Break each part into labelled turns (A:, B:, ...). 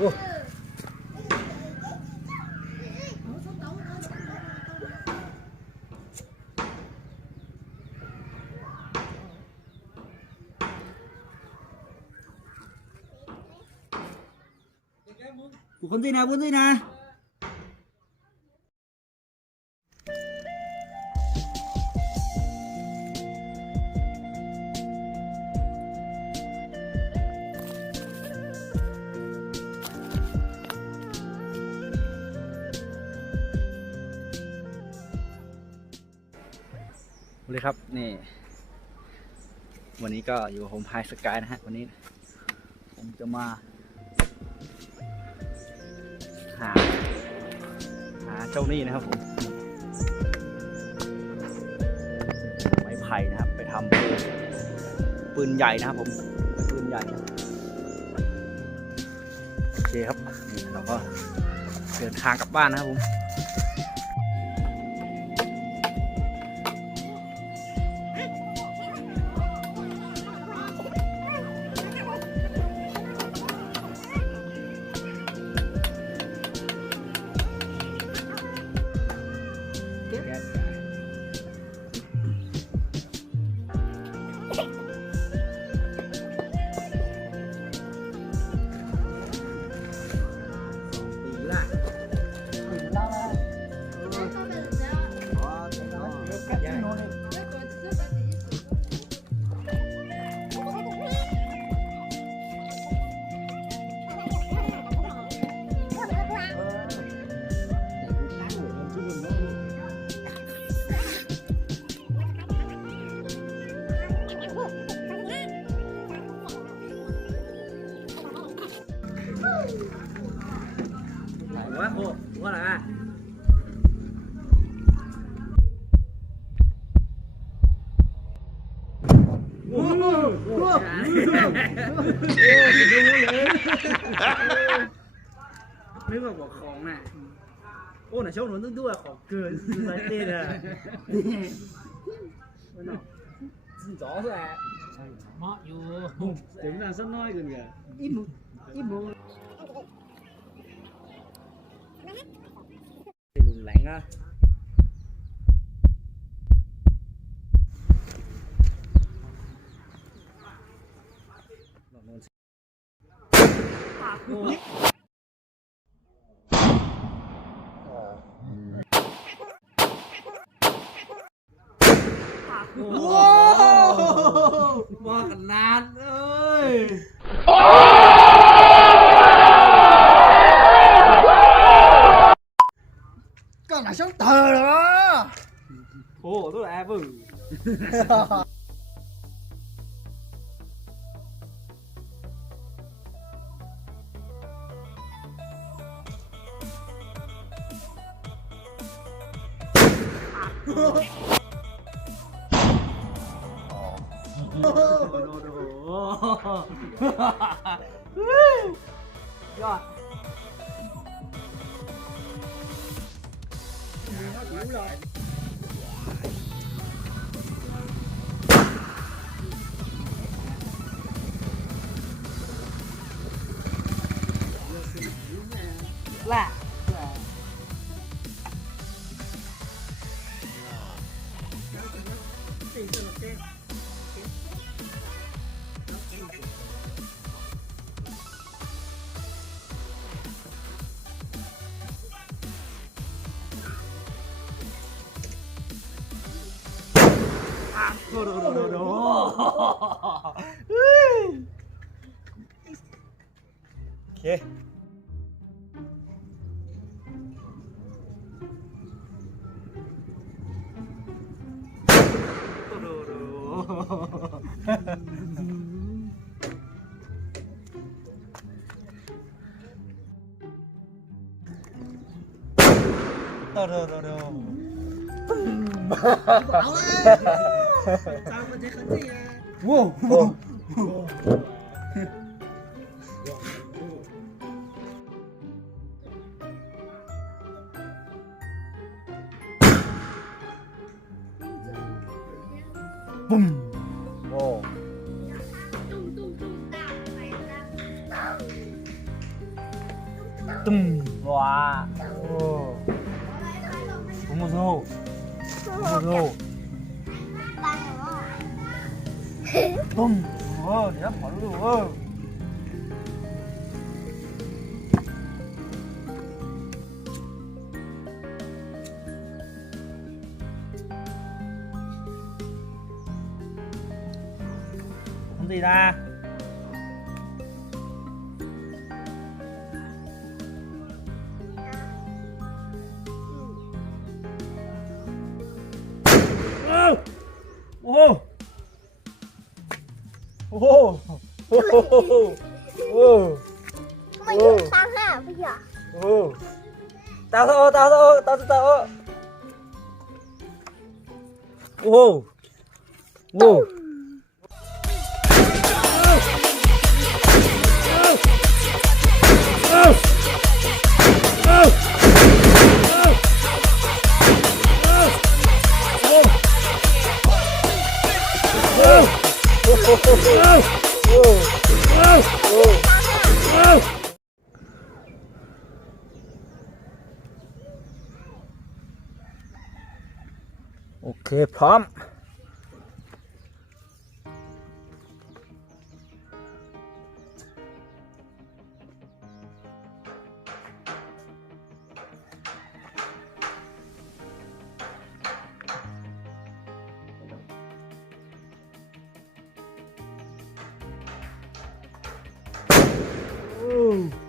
A: Ủa. Cuốn gì nào, cuốn gì nè เลยครับนี่ วันนี้ก็อยู่โฮมไฮสกายนะฮะ วันนี้ ผมจะมา หา หาเจ้าหนี้นะครับผมไม้ไผ่นะครับ ไปทำปืนปืนใหญ่นะครับผมปืนใหญ่โอเคครับเราก็เดินทางกลับบ้านนะครับผม
B: นึกว่าบอกข
C: องน่ะ โอ้
A: น่ะโชคหนูต้องด้วยของเกินอ
C: ซเต้
A: น่ะมันเนาะ
C: จิ๋จ๋อ
A: ซะเหมาะอยู่ถึงน่ะสักน้อยกันเกะอีหมูอีห
C: มูลุงแหลงอะ
A: ว้าวมากันนานเอ้ย ก็หนาช่องเธอ
D: เห รอ
C: Ồ, tôi là A vừng Rồi ล่ะ 예. 따라라라. 와, 와. 뿜. 어. 뚱.
A: 와. 어. 무서워. 무서워. 넌 무서워. 내가 바로 gì ta 哦，哦，哦哦哦哦，哦，哦。没用伤害，不要。哦，打哦打哦打哦打哦，哦，哦。 โอ
C: เค พร้อม โ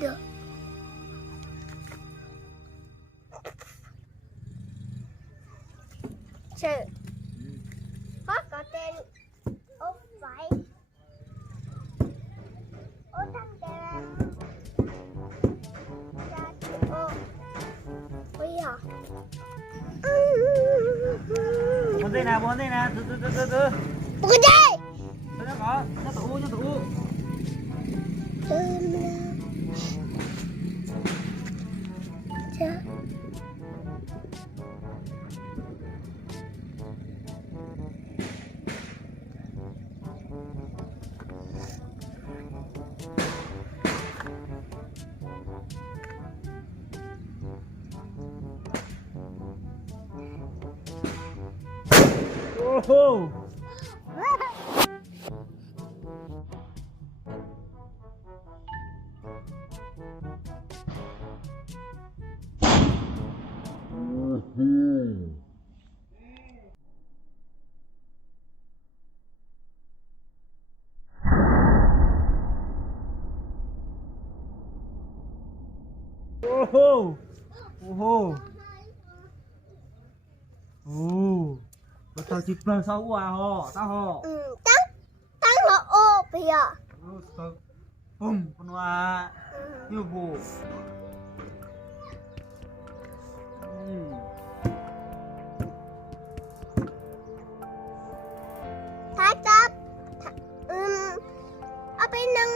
C: được. Sự
A: Có có tên Ốc phải Ốc thăm kè Ra chữ ô. Ôi à Bốn đây nè, bốn đây nè, từ từ từ
C: từ từ. Bốn
A: đây Nó có, nó tụ, nó tụ
C: Thơm
A: lắm. Oh. home. Whoa! Bắt đầu chụp lên sau qua ho, tao ho.
C: อืมตั้งตั้งหัวโอ้ไปอะ
A: Bum, con hoa.
C: อืม
A: Yêu bù. Ừ.
C: ถ้าจับอืมเอาไปนั่ง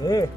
A: 嗯。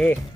A: Okay.